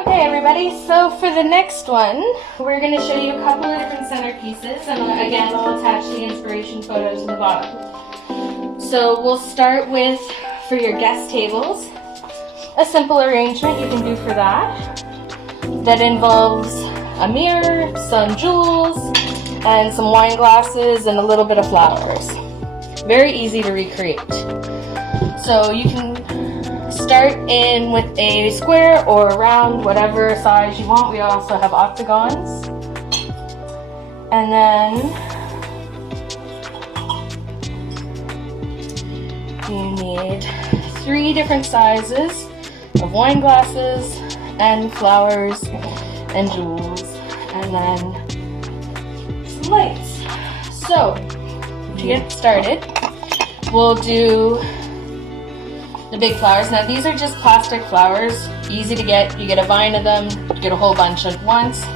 Okay everybody, so for the next one, we're going to show you a couple of different centerpieces, and again I'll attach the inspiration photos in the bottom. So we'll start with, for your guest tables, a simple arrangement you can do for that involves a mirror, some jewels, and some wine glasses and a little bit of flowers. Very easy to recreate. So you can start in with a square or a round, whatever size you want. We also have octagons. And then you need 3 different sizes of wine glasses and flowers and jewels, and then some lights. So to get started, we'll do the big flowers. Now these are just plastic flowers, easy to get. You get a vine of them, you get a whole bunch at once.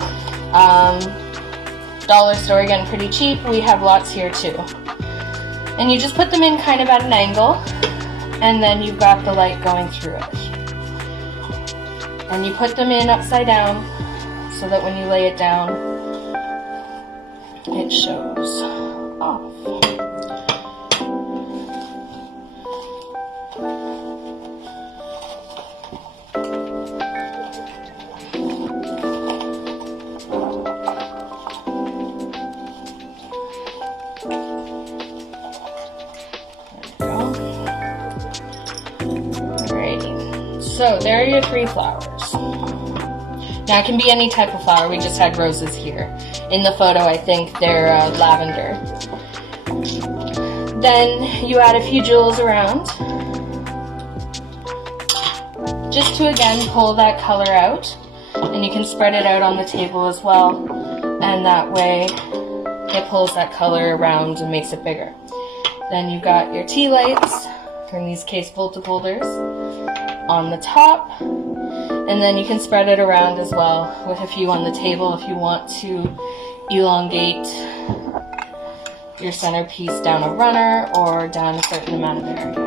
Dollar store, again, pretty cheap. We have lots here too. And you just put them in kind of at an angle, and then you've got the light going through it. And you put them in upside down so that when you lay it down, it shows off. So there are your 3 flowers. Now it can be any type of flower. We just had roses here. In the photo I think they're lavender. Then you add a few jewels around, just to again pull that color out, and you can spread it out on the table as well, and that way it pulls that color around and makes it bigger. Then you've got your tea lights, or in these case voltage holders, on the top, and then you can spread it around as well with a few on the table if you want to elongate your centerpiece down a runner or down a certain amount of area.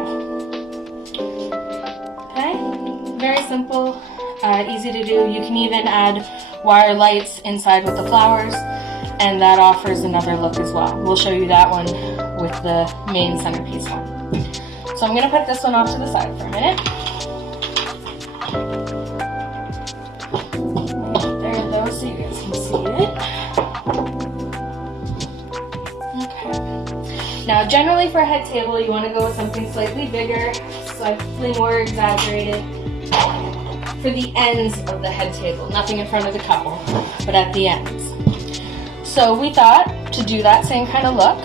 Okay, very simple, easy to do. You can even add wire lights inside with the flowers, and that offers another look as well. We'll show you that one with the main centerpiece one. So I'm going to put this one off to the side for a minute. So you guys can see it. Okay. Now generally for a head table you want to go with something slightly bigger, slightly more exaggerated for the ends of the head table. Nothing in front of the couple, but at the ends. So we thought to do that same kind of look,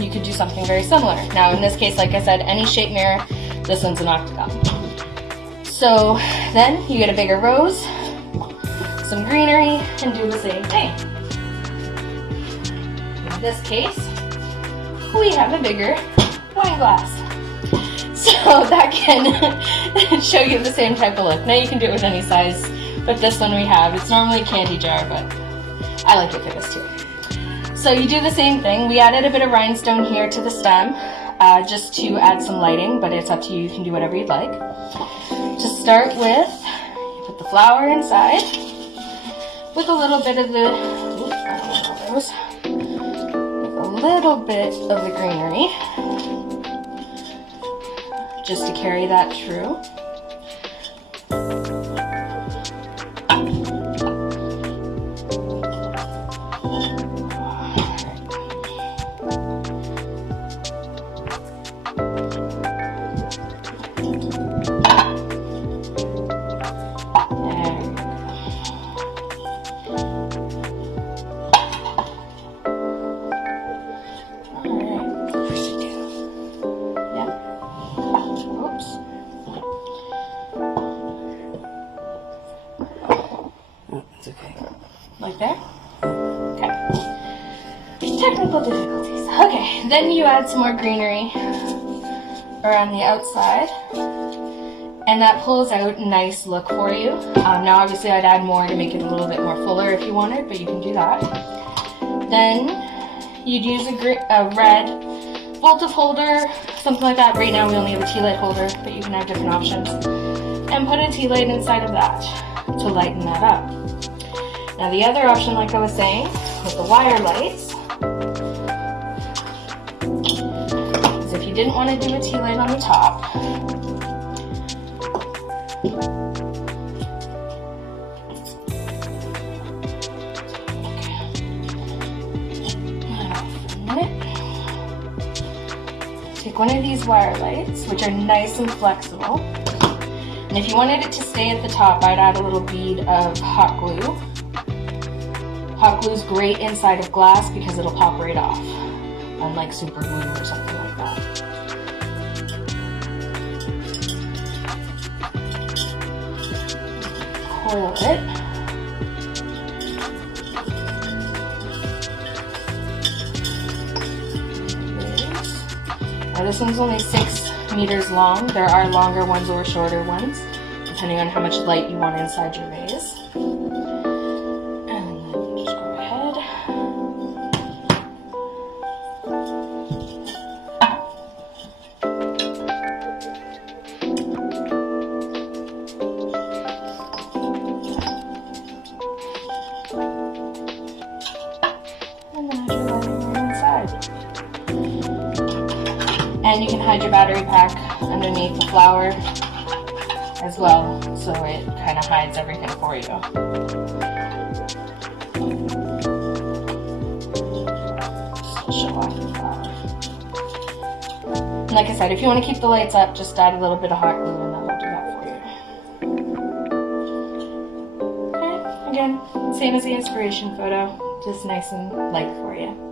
you could do something very similar. Now in this case, like I said, any shape mirror, this one's an octagon. So then you get a bigger rose, some greenery, and do the same thing. In this case, we have a bigger wine glass. So that can show you the same type of look. Now you can do it with any size, but this one we have. It's normally a candy jar, but I like it for this too. So you do the same thing. We added a bit of rhinestone here to the stem, just to add some lighting, but it's up to you. You can do whatever you'd like. To start with, you put the flower inside, with a little bit of the, with a little bit of the greenery, just to carry that through. Like there? Okay. Technical difficulties. Okay, then you add some more greenery around the outside, and that pulls out a nice look for you. Now obviously I'd add more to make it a little bit more fuller if you wanted, but you can do that. Then you'd use a red votive holder, something like that. Right now we only have a tea light holder, but you can have different options. And and put a tea light inside of that to lighten that up. Now the other option, like I was saying, with the wire lights, is if you didn't want to do a tea light on the top, take one of these wire lights, which are nice and flexible, and if you wanted it to stay at the top, I'd add a little bead of hot glue. Hot glue is great inside of glass because it'll pop right off, unlike super glue or something like that. Coil it. Now this one's only 6 meters long. There are longer ones or shorter ones, depending on how much light you want inside your vase. And then just go ahead. And then you're lighting right inside. And you can hide your battery pack underneath the flower as well, so it kind of hides everything for you. Just show off the flower. And like I said, if you want to keep the lights up, just add a little bit of hot glue and that'll do that for you. Okay, again, same as the inspiration photo, just nice and light for you.